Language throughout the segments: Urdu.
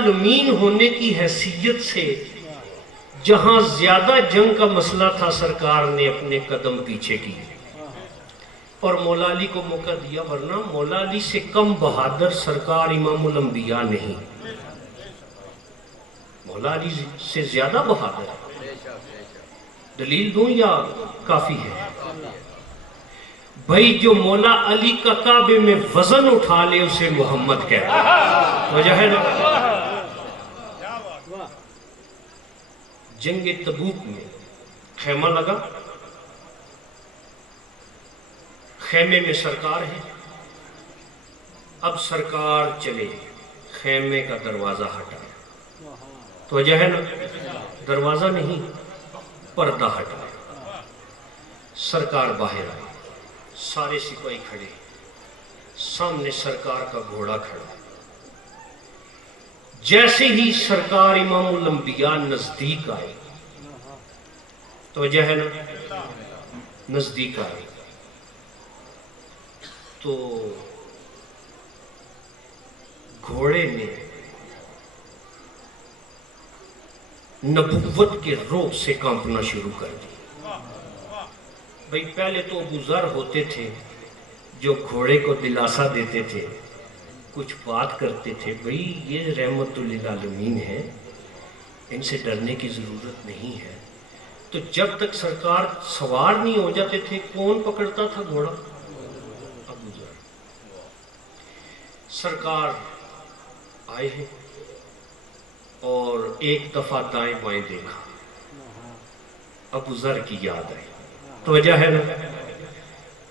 عالمین ہونے کی حیثیت سے جہاں زیادہ جنگ کا مسئلہ تھا سرکار نے اپنے قدم پیچھے کیے اور مولا علی کو موقع دیا، ورنہ مولا علی سے کم بہادر سرکار امام الانبیاء نہیں، مولا علی سے زیادہ بہادر ہے۔ دلیل دوں یا کافی ہے؟ بھائی جو مولا علی کا کعبے میں وزن اٹھا لے اسے محمد کہتا ہے، وجہ ہے نا؟ جنگ تبوک میں خیمہ لگا، خیمے میں سرکار ہے، اب سرکار چلے، خیمے کا دروازہ ہٹا، تو وجہ ہے نا؟ دروازہ نہیں، پردہ ہٹا، سرکار باہر آئے، سارے سپاہی کھڑے، سامنے سرکار کا گھوڑا کھڑا، جیسے ہی سرکار امام الانبیاء نزدیک آئے، تو وجہ ہے نا؟ نزدیک آئے تو گھوڑے نے نبوت کے روح سے کانپنا شروع کر دی۔ بھئی پہلے تو ابو ذر ہوتے تھے جو گھوڑے کو دلاسا دیتے تھے، کچھ بات کرتے تھے، بھئی یہ رحمت للعالمین ہے، ان سے ڈرنے کی ضرورت نہیں ہے۔ تو جب تک سرکار سوار نہیں ہو جاتے تھے کون پکڑتا تھا گھوڑا؟ ابو ذر۔ سرکار آئے ہیں اور ایک دفعہ دائیں بائیں دیکھا، ابو ذر کی یاد آئی، تو وجہ ہے نا؟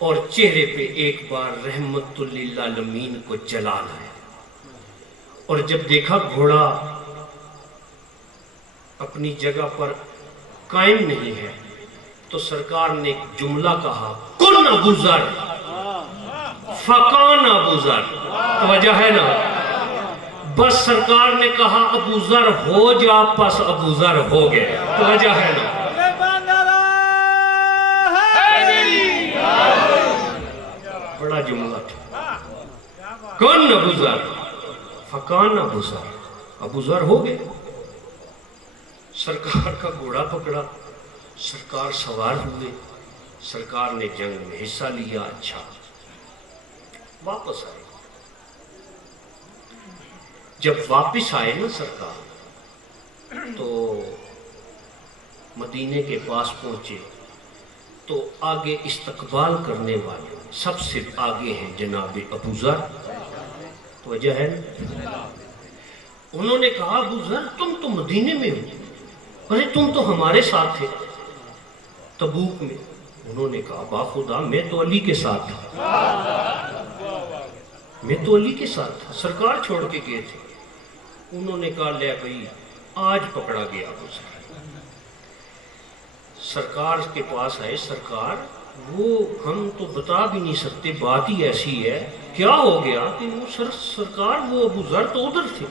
اور چہرے پہ ایک بار رحمت للعالمین کو جلال آیا، اور جب دیکھا گھوڑا اپنی جگہ پر قائم نہیں ہے تو سرکار نے ایک جملہ کہا، کن ابو ذر فکان ابو ذر، تو وجہ ہے نا؟ بس سرکار نے کہا ابو ذر ہو جا، پس ابو ذر ہو گئے، تو وجہ ہے نا؟ بڑا جملہ تھا، کن ابو ذر فکان ابو ذر، ابو ذر ہو گئے۔ سرکار کا گھوڑا پکڑا، سرکار سوار ہوئے، سرکار نے جنگ میں حصہ لیا، اچھا واپس آئے۔ جب واپس آئے نا سرکار تو مدینے کے پاس پہنچے تو آگے استقبال کرنے والے سب سے آگے ہیں جناب ابو ذر، تو وجہ ہے نا؟ انہوں نے کہا ابو ذر تم تو مدینے میں ہو، ارے تم تو ہمارے ساتھ تھے تبوک میں۔ انہوں نے کہا با خدا میں تو علی کے ساتھ تھا، میں تو علی کے ساتھ تھا، سرکار چھوڑ کے گئے تھے۔ انہوں نے کہا لے بھئی آج پکڑا گیا ابو ذر۔ سرکار کے پاس آئے، سرکار وہ ہم تو بتا بھی نہیں سکتے، بات ہی ایسی ہے، کیا ہو گیا کہ وہ سرکار وہ ابو ذر تو ادھر تھے،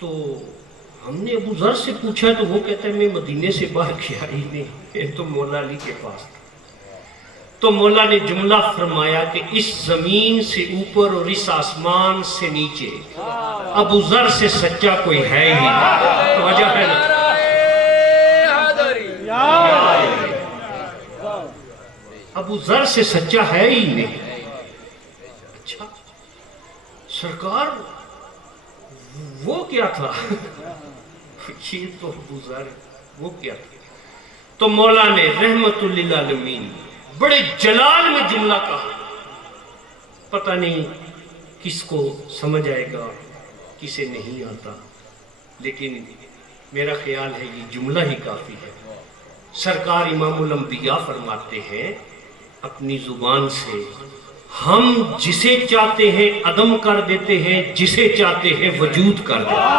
تو ہم نے ابو ذر سے پوچھا تو وہ کہتا ہے میں مدینے سے باہر کیا ہی نہیں، یہ تو مولا علی کے پاس تھا۔ تو مولا نے جملہ فرمایا کہ اس زمین سے اوپر اور اس آسمان سے نیچے ابو ذر سے سچا کوئی ہے ہی نہیں، تو وجہ ہے نا؟ ابو ذر سے سچا ہے ہی نہیں۔ اچھا سرکار وہ کیا تھا؟ یہ تو ابو ذر وہ کیا تھا؟ تو مولا نے رحمت للعالمین بڑے جلال میں جملہ کہا، پتہ نہیں کس کو سمجھ آئے گا کسے نہیں آتا، لیکن میرا خیال ہے یہ جملہ ہی کافی ہے۔ سرکار امام الانبیاء فرماتے ہیں اپنی زبان سے، ہم جسے چاہتے ہیں عدم کر دیتے ہیں، جسے چاہتے ہیں وجود کر دیتے ہیں۔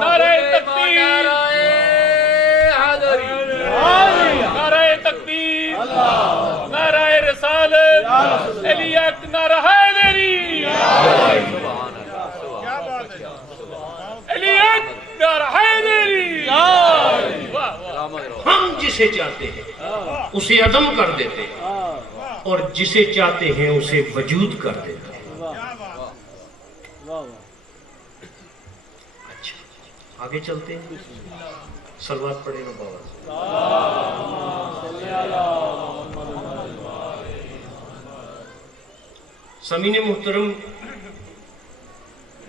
نعرہ تکبیر، نعرہ تکبیر، نعرہ رسالت، علی اکبر، نعرہ حیدری، علی اکبر، نعرہ حیدری۔ ہم جسے چاہتے ہیں اسے عدم کر دیتے ہیں، اور جسے چاہتے ہیں اسے وجود کر دیتا ہے۔ اچھا آگے چلتے ہیں، صلوات پڑھے نا بابا۔ سامعین محترم،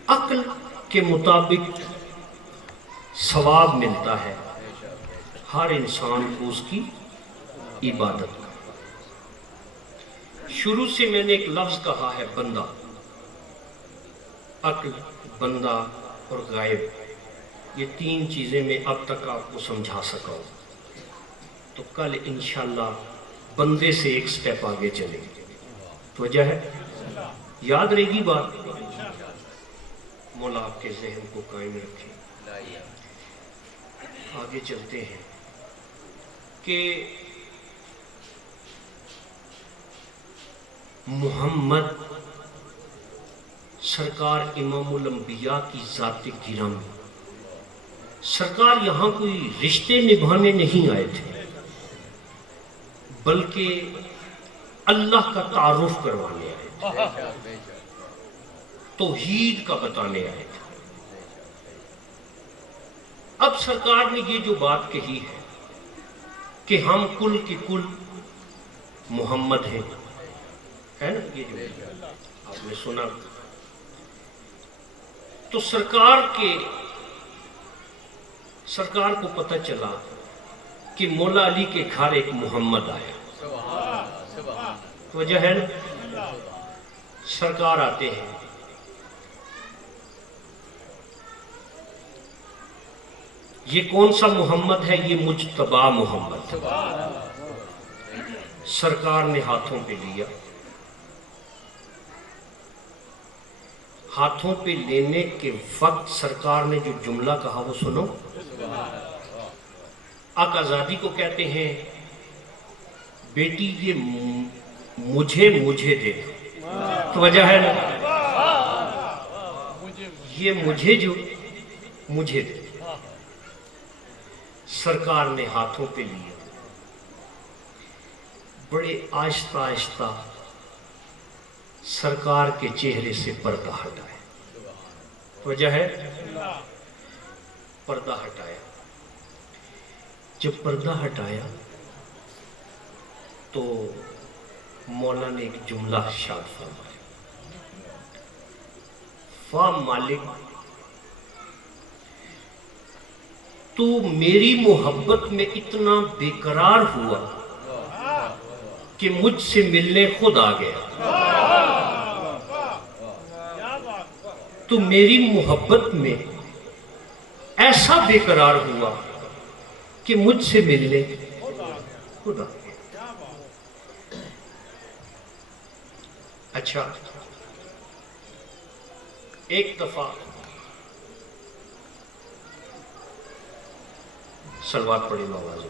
عقل کے مطابق ثواب ملتا ہے ہر انسان کو اس کی عبادت کا۔ شروع سے میں نے ایک لفظ کہا ہے بندہ، عقل، بندہ اور غائب، یہ تین چیزیں میں اب تک آپ کو سمجھا سکا ہوں، تو کل انشاءاللہ بندے سے ایک سٹیپ آگے چلیں گے۔ وجہ ہے یاد رہے گی بات، مولا آپ کے ذہن کو قائم رکھے۔ آگے چلتے ہیں کہ محمد سرکار امام الانبیاء کی ذات گرامی، سرکار یہاں کوئی رشتے نبھانے نہیں آئے تھے، بلکہ اللہ کا تعارف کروانے آئے تھے، توحید کا بتانے آئے تھے۔ اب سرکار نے یہ جو بات کہی ہے کہ ہم کل کے کل محمد ہیں، ہے نا، یہ جو آپ نے سنا، تو سرکار کو پتہ چلا کہ مولا علی کے گھر ایک محمد آیا۔ وجہ ہے نا، سرکار آتے ہیں، یہ کون سا محمد ہے؟ یہ مجتبی محمد۔ سرکار نے ہاتھوں پہ لیا، ہاتھوں پہ لینے کے وقت سرکار نے جو جملہ کہا وہ سنو۔ آقا زادی کو کہتے ہیں بیٹی یہ مجھے دے دو، تو وجہ ہے نا، یہ مجھے دے دو۔ سرکار نے ہاتھوں پہ لیا، بڑے آہستہ آہستہ سرکار کے چہرے سے پردہ ہٹایا۔ وجہ ہے پردہ ہٹایا۔ جب پردہ ہٹایا تو مولا نے ایک جملہ ارشاد فرمایا، واہ مالک، تو میری محبت میں اتنا بے قرار ہوا کہ مجھ سے ملنے خود آ گیا۔ تو میری محبت میں ایسا بے قرار ہوا کہ مجھ سے ملنے خود آ گیا۔ اچھا، ایک دفعہ صلوات پڑھی آواز۔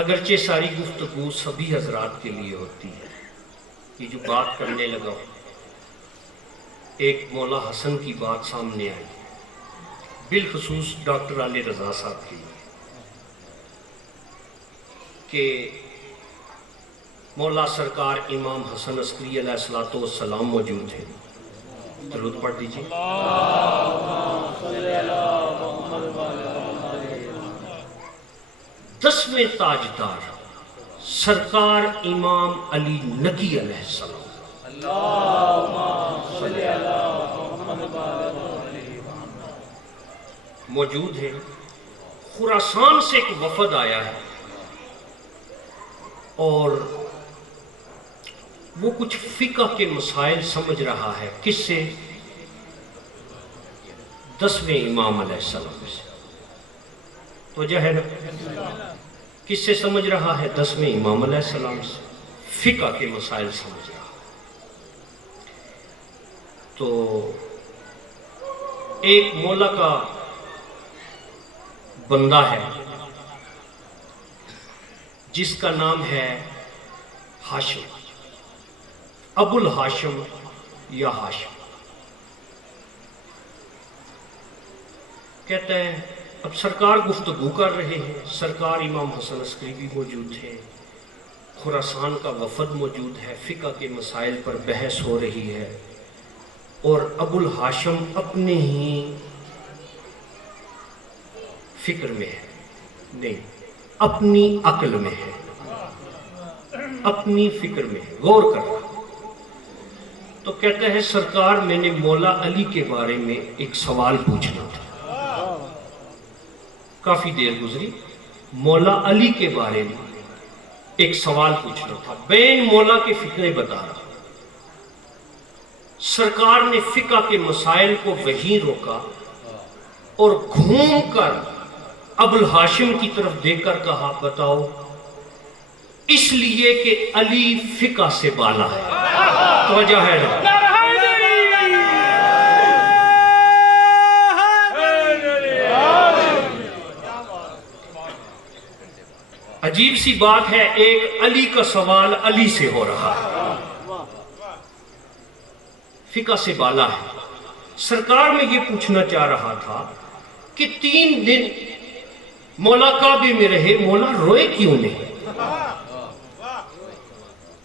اگرچہ ساری گفتگو سبھی حضرات کے لیے ہوتی ہے، یہ جو بات کرنے لگا ایک مولا حسن کی بات سامنے آئی، بالخصوص ڈاکٹر علی رضا صاحب کی، کہ مولا سرکار امام حسن عسکری علیہ السلام موجود ہیں۔ درود پڑھ دیجیے۔ دسویں تاجدار سرکار امام علی نقی علیہ السلام موجود ہیں۔ خراسان سے ایک وفد آیا ہے اور وہ کچھ فقہ کے مسائل سمجھ رہا ہے، کس سے؟ دسویں امام علیہ السلام سے۔ وجہ ہے نا، کس سے سمجھ رہا ہے؟ دسویں امام علیہ السلام سے فقہ کے مسائل سمجھ رہا ہے۔ تو ایک مولا کا بندہ ہے جس کا نام ہے ہاشم، ابو الہاشم یا ہاشم، کہتے ہیں اب سرکار گفتگو کر رہے ہیں، سرکار امام حسن عسکری بھی موجود ہیں، خراسان کا وفد موجود ہے، فقہ کے مسائل پر بحث ہو رہی ہے، اور ابو الہاشم اپنے ہی فکر میں ہے، نہیں اپنی عقل میں ہے، اپنی فکر میں ہے، غور کر رہا۔ تو کہتا ہے سرکار میں نے مولا علی کے بارے میں ایک سوال پوچھنا تھا۔ کافی دیر گزری، مولا علی کے بارے میں ایک سوال پوچھنا تھا، بین مولا کے فکرے بتا رہا۔ سرکار نے فقہ کے مسائل کو وہیں روکا اور گھوم کر ابو الہاشم کی طرف دیکھ کر کہا بتاؤ، اس لیے کہ علی فقہ سے بالا ہے۔ توجہ ہے نا؟ عجیب سی بات ہے، ایک علی کا سوال علی سے ہو رہا ہے، فقہ سے بالا ہے۔ سرکار میں یہ پوچھنا چاہ رہا تھا کہ 3 دن مولا کعبے میں رہے، مولا روئے کیوں نہیں؟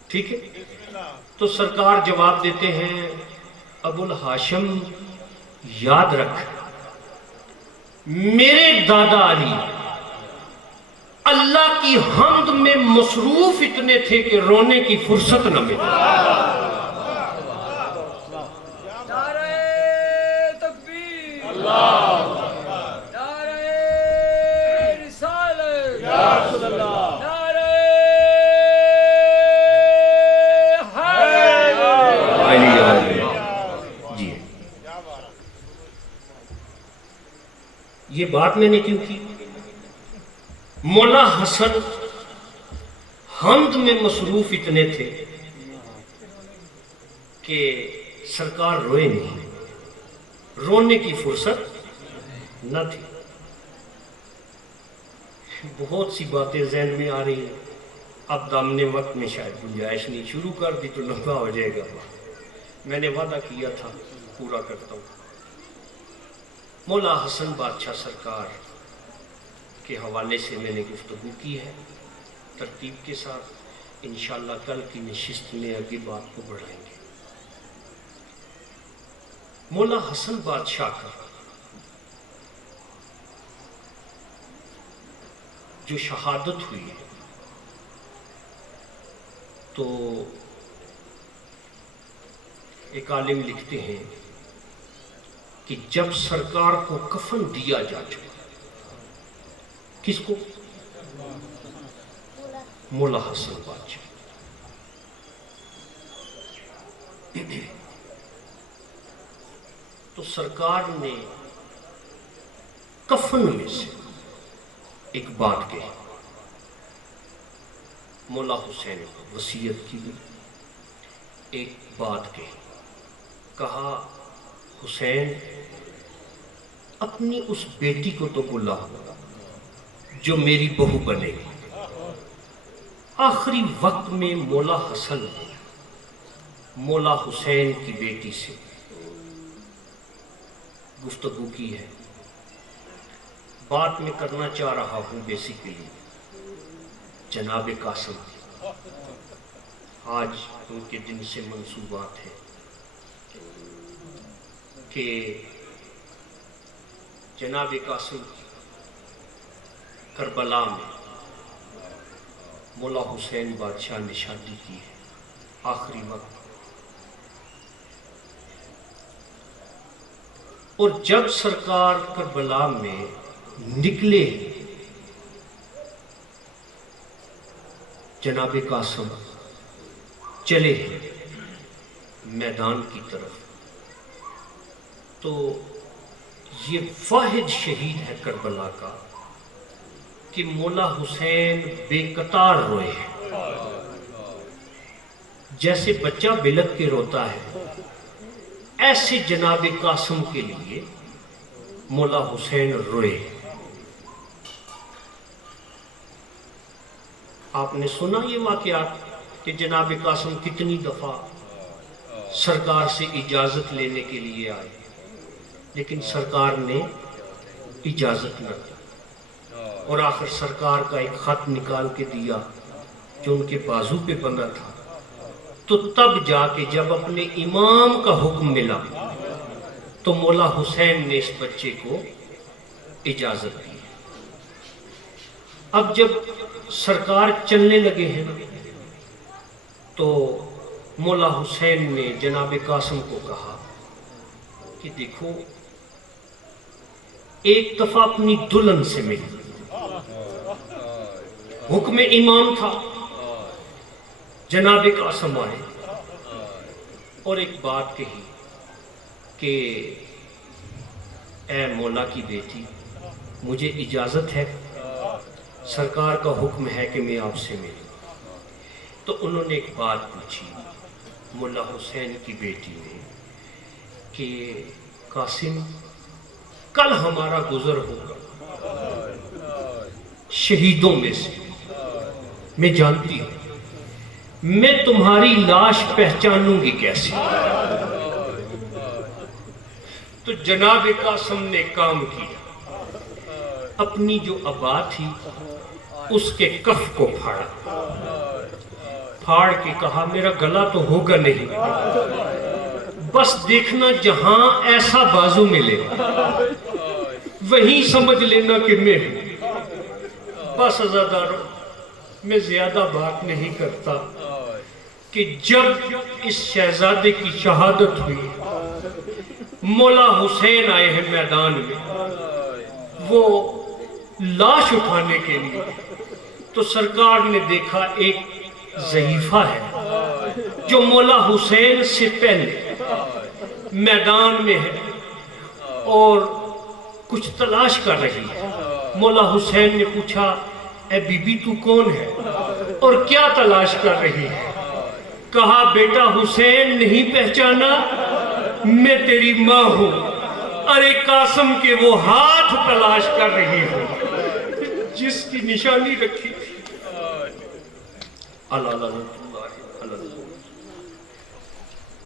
ٹھیک ہے، تو سرکار جواب دیتے ہیں ابو الہاشم یاد رکھ، میرے دادا علی اللہ کی حمد میں مصروف اتنے تھے کہ رونے کی فرصت نہ ملی۔ جی یہ بات میں نے کیوں کی؟ مولا حسن حمد میں مصروف اتنے تھے کہ سرکار روئے نہیں، رونے کی فرصت نہ تھی۔ بہت سی باتیں ذہن میں آ رہی ہیں، اب دامنے وقت میں شاید گنجائش نہیں، شروع کر دی تو لمبا ہو جائے گا۔ میں نے وعدہ کیا تھا، پورا کرتا ہوں۔ مولا حسن بادشاہ سرکار کے حوالے سے میں نے گفتگو کی ہے ترتیب کے ساتھ، انشاءاللہ کل کی نشست میں آگے بات کو بڑھائیں گے۔ مولا حسن بادشاہ کا جو شہادت ہوئی ہے تو ایک عالم لکھتے ہیں کہ جب سرکار کو کفن دیا جا چکا، کس کو؟ مولا حسن بادشاہ۔ تو سرکار نے کفن میں سے ایک بات کہی، مولا حسین کو وصیت کی گئی، ایک بات کہی، کہا حسین اپنی اس بیٹی کو تو بلا جو میری بہو بنے گی۔ آخری وقت میں مولا حسن مولا حسین کی بیٹی سے گفتگو کی ہے۔ بات میں کرنا چاہ رہا ہوں بیسیکلی جناب قاسم، آج ان کے دن سے منصوبات ہیں کہ جناب قاسم کربلا میں مولا حسین بادشاہ نے شادی کی ہے آخری وقت، اور جب سرکار کربلا میں نکلے جناب قاسم چلے میدان کی طرف، تو یہ واحد شہید ہے کربلا کا کہ مولا حسین بے قطار روئے ہیں، جیسے بچہ بلک کے روتا ہے ایسے جناب قاسم کے لیے مولا حسین روئے۔ آپ نے سنا یہ واقعات کہ جناب قاسم کتنی دفعہ سرکار سے اجازت لینے کے لیے آئے، لیکن سرکار نے اجازت نہ دی، اور آخر سرکار کا ایک خط نکال کے دیا جو ان کے بازو پہ بنا تھا، تو تب جا کے جب اپنے امام کا حکم ملا تو مولا حسین نے اس بچے کو اجازت دی۔ اب جب سرکار چلنے لگے ہیں تو مولا حسین نے جناب قاسم کو کہا کہ دیکھو ایک دفعہ اپنی دلہن سے مل، حکم امام تھا، جناب قاسم آئے اور ایک بات کہی کہ اے مولا کی بیٹی، مجھے اجازت ہے، سرکار کا حکم ہے کہ میں آپ سے ملوں۔ تو انہوں نے ایک بات پوچھی مولا حسین کی بیٹی نے کہ قاسم، کل ہمارا گزر ہوگا شہیدوں میں سے، میں جانتی ہوں، میں تمہاری لاش پہچانوں گی کیسے؟ تو جناب قاسم نے کام کیا، اپنی جو عبا تھی اس کے کف کو پھاڑا، پھاڑ کے کہا میرا گلا تو ہوگا نہیں، بس دیکھنا جہاں ایسا بازو ملے وہیں سمجھ لینا کہ میں ہوں۔ بس عزادارو، میں زیادہ بات نہیں کرتا کہ جب اس شہزادے کی شہادت ہوئی، مولا حسین آئے ہیں میدان میں وہ لاش اٹھانے کے لیے، تو سرکار نے دیکھا ایک ضعیفہ ہے جو مولا حسین سے پہلے میدان میں ہے اور کچھ تلاش کر رہی ہے۔ مولا حسین نے پوچھا اے بی بی تو کون ہے اور کیا تلاش کر رہی ہے؟ کہا بیٹا حسین نہیں پہچانا، میں تیری ماں ہوں، ارے قاسم کے وہ ہاتھ تلاش کر رہی ہوں جس کی نشانی رکھی تھی۔ اللہ اللہ